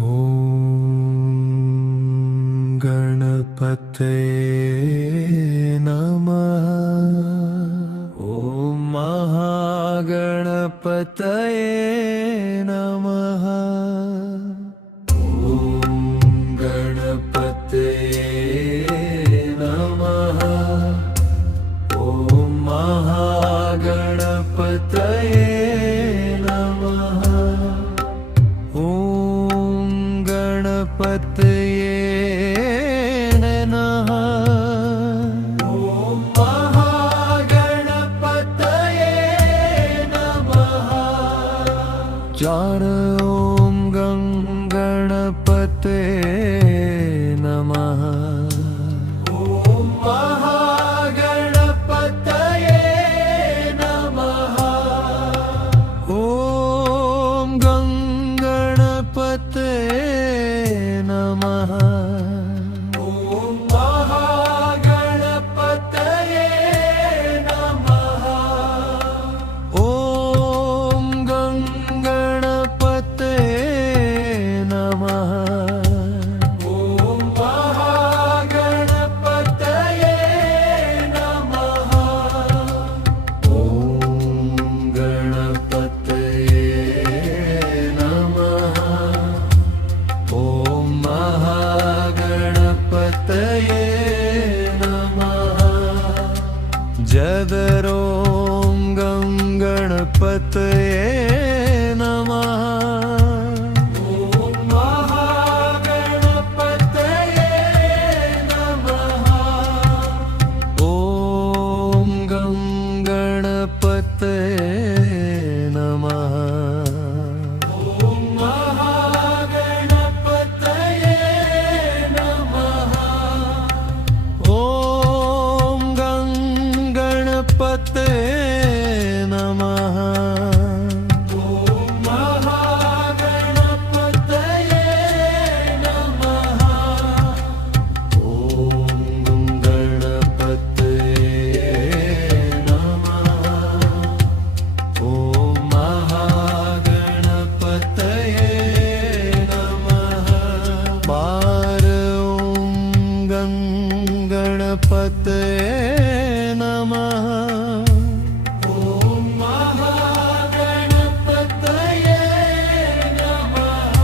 ॐ गणपतये नमः। ॐ महागणपतये नमः। ॐ गणपतये नमः। ॐ महागणपतये नमः। ॐ गणपतये नमः। ॐ महागणपतये नमः। चार ॐ गणपतये नमः। ॐ महागणपतये नमः। ॐ गणपतये नमः। ॐ महागणपतये नमः। ॐ गणपतये नमः। ॐ महागणपतये नमः। ॐ गणपतये नमः। ॐ महागणपतये नमः। जदरों गणपतये नमः। ॐ महागणपतये नमः। ॐ गणपतये नमः। ॐ महागणपतये नमः। ॐ गणपतये नमः। ॐ महागणपतये नमः। ॐ गणपतये नमः। ॐ महागणपतये नमः। पार ॐ गणपतये नमः। ॐ महागणपतये नमः।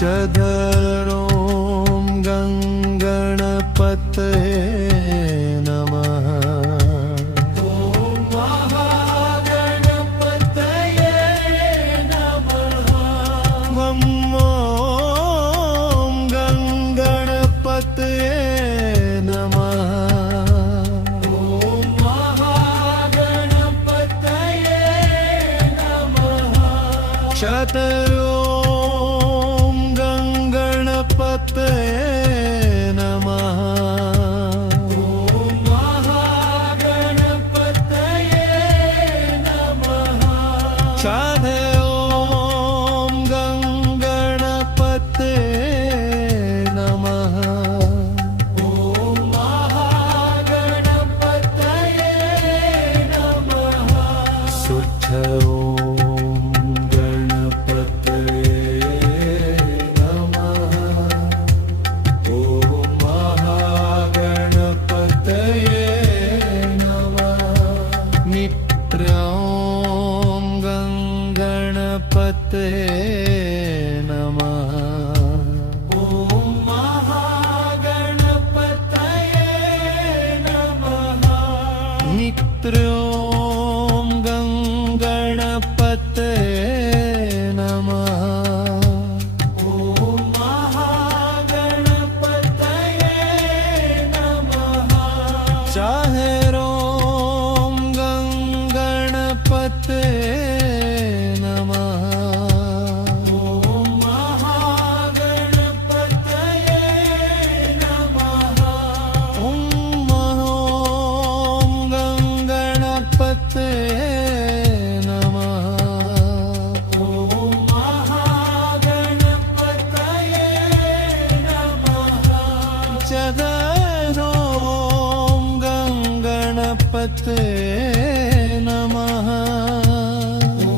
चदरों गणपतये नमः। ॐ महागणपतये नमः। वं ॐ गणपतये नमः। ॐ महागणपतये नमः। शतरों गणपतये नमः। ॐ महागणपतये नमः। शतरों गणपतये नमः। ॐ महागणपतये नमः। सुच्छों गणपतये नमः। ॐ महागणपतये नमः। नित्यों गणपतये नमः। ॐ महागणपतये नमः। नित्यों गणपतये नमः। ॐ महागणपतये नमः। चाहेरों गणपतये नमः। ॐ महागणपतये नमः। ॐ गणपतये नमः। ॐ महागणपतये नमः। चदरों गणपतये नमः। ॐ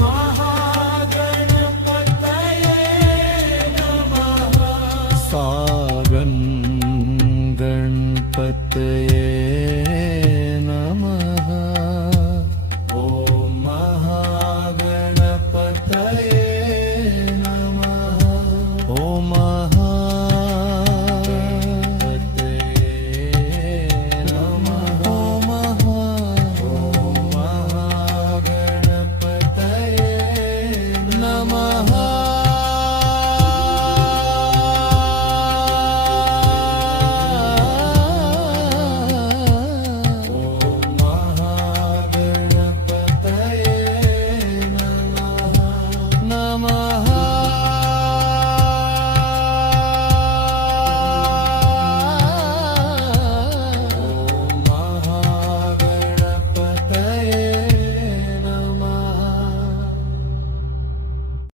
महागणपतये नमः